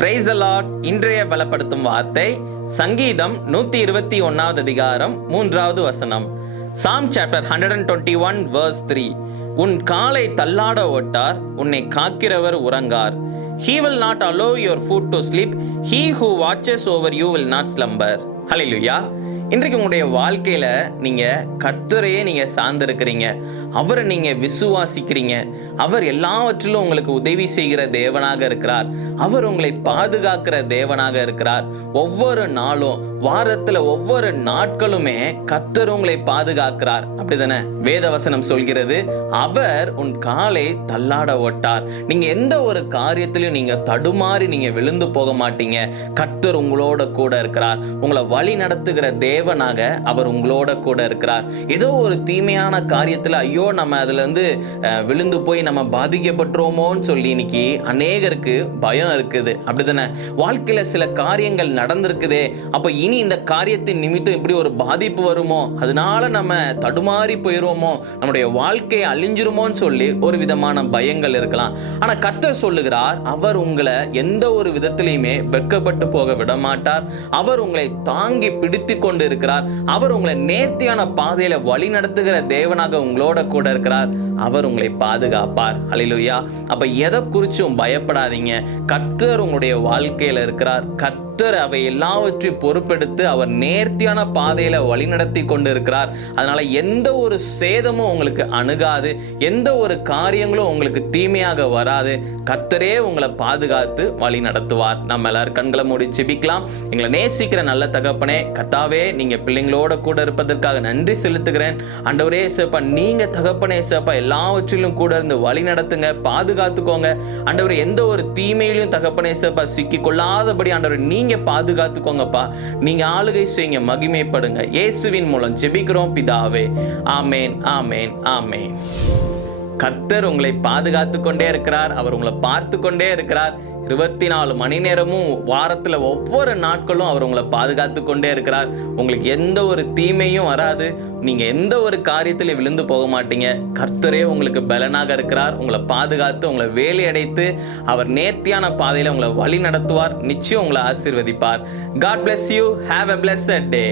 Price allot இன்றைய பலப்படுத்தும் வார்த்தை சங்கீதம் நூத்தி இருபத்தி ஒன்னாவது அதிகாரம் மூன்றாவது வசனம். Psalm chapter hundred and twenty one verse three உன் காலை தள்ளாட ஓட்டார் உன்னை காக்கிறவர் உறங்கார். He will not allow your foot to sleep he who watches over you will not slumber ஹalleluya இன்றைக்கு உங்களுடைய வாழ்க்கையில நீங்க கர்த்தரையே நீங்க சார்ந்திருக்கிறீங்க. அவரை நீங்க விசுவாசிக்கிறீங்க. அவர் எல்லாவற்றிலும் உங்களுக்கு உதவி செய்கிற தேவனாக இருக்கிறார். அவர் உங்களை பாதுகாக்கிற தேவனாக இருக்கிறார். ஒவ்வொரு நாளும் வாரத்துல ஒவ்வொரு நாட்களுமே கத்தர் உங்களை பாதுகாக்கிறார். அப்படிதானே? வேதவசனம் சொல்கிறது அவர் உன் காலை தள்ளாட ஓட்டார். நீங்க எந்த ஒரு காரியத்திலையும் நீங்க தடுமாறி நீங்க விழுந்து போக மாட்டீங்க. கர்த்தர் உங்களோட கூட இருக்கிறார். உங்களை வழி நடத்துகிற தேவனாக அவர் உங்களோட கூட இருக்கிறார். ஏதோ ஒரு தீமையான காரியத்தில் ஐயோ நம்ம அதுல இருந்து விழுந்து போய் நம்ம பாதிக்கப்பட்டுருவோமோன்னு சொல்லி இன்னைக்கு அநேகருக்கு பயம் இருக்குது. அப்படிதானே? வாழ்க்கையில் சில காரியங்கள் நடந்திருக்குதே. அப்போ இனி இந்த காரியத்தின் நிமித்தம் இப்படி ஒரு பாதிப்பு வருமோ? அதனால நம்ம தடுமாறி போயிடுவோமோ நம்முடைய வாழ்க்கையை அழிஞ்சிருமோன்னு சொல்லி ஒரு விதமான பயங்கள் இருக்கலாம். ஆனால் கர்த்தர் சொல்லுகிறார் அவர் உங்களை எந்த ஒரு விதத்திலையுமே வெட்கப்பட்டு போக விட மாட்டார் அவர் உங்களை தாங்கி பிடித்து கொண்டு இருக்கிறார். அவர் உங்களை நேர்த்தியான பாதையில வழி நடத்துகிற தேவனாக உங்களோட கூட இருக்கிறார். அவர் உங்களை பாதுகாப்பார். அலிலுயா அப்போ எதை குறிச்சும் பயப்படாதீங்க. கர்த்தர் உங்களுடைய வாழ்க்கையில் இருக்கிறார். கர்த்தர் அவை எல்லாவற்றையும் பொறுப்பெடுத்து அவர் நேர்த்தியான பாதையில வழிநடத்தி கொண்டு இருக்கிறார் அதனால எந்த ஒரு சேதமும் உங்களுக்கு அணுகாது. எந்த ஒரு காரியங்களும் உங்களுக்கு தீமையாக வராது. கர்த்தரே உங்களை பாதுகாத்து வழி நடத்துவார் நம்ம எல்லாரும் கண்களை மூடி சிபிக்கலாம் எங்களை நேசிக்கிற நல்ல தகப்பனே கத்தாவே நீங்க பிள்ளைங்களோட கூட இருப்பதற்காக நன்றி செலுத்துகிறேன். அண்டவரே சேப்பா நீங்க தகப்பனே சேப்பா எல்லாவற்றிலும் கூட இருந்து வழி நடத்துங்க பாதுகாத்துக்கோங்க. ஆண்டவர் எந்த ஒரு தீமையிலையும் தகப்பனே சப்பா சிக்கி கொள்ளாதபடி ஆண்டவர் நீங்க பாதுகாத்துக்கோங்கப்பா. நீங்க ஆளுகை செய்யுங்க மகிமைப்படுங்க. இயேசுவின் மூலம் ஜெபிக்கிறோம் பிதாவே. ஆமேன் ஆமேன் ஆமேன். கர்த்தர் உங்களை பாதுகாத்து கொண்டே இருக்கிறார். அவர் உங்களை பார்த்து கொண்டே இருக்கிறார். இருபத்தி நாலு மணி நேரமும் வாரத்தில் ஒவ்வொரு நாட்களும் அவர் உங்களை பாதுகாத்து கொண்டே இருக்கிறார். உங்களுக்கு எந்த ஒரு தீமையும் வராது. நீங்கள் எந்த ஒரு காரியத்தில் விழுந்து போக மாட்டீங்க. கர்த்தரே உங்களுக்கு பலனாக இருக்கிறார். உங்களை பாதுகாத்து உங்களை வேலையடைத்து அவர் நேர்த்தியான பாதையில் உங்களை வழி நடத்துவார். நிச்சயம் உங்களை ஆசீர்வதிப்பார். God bless you have a blessed day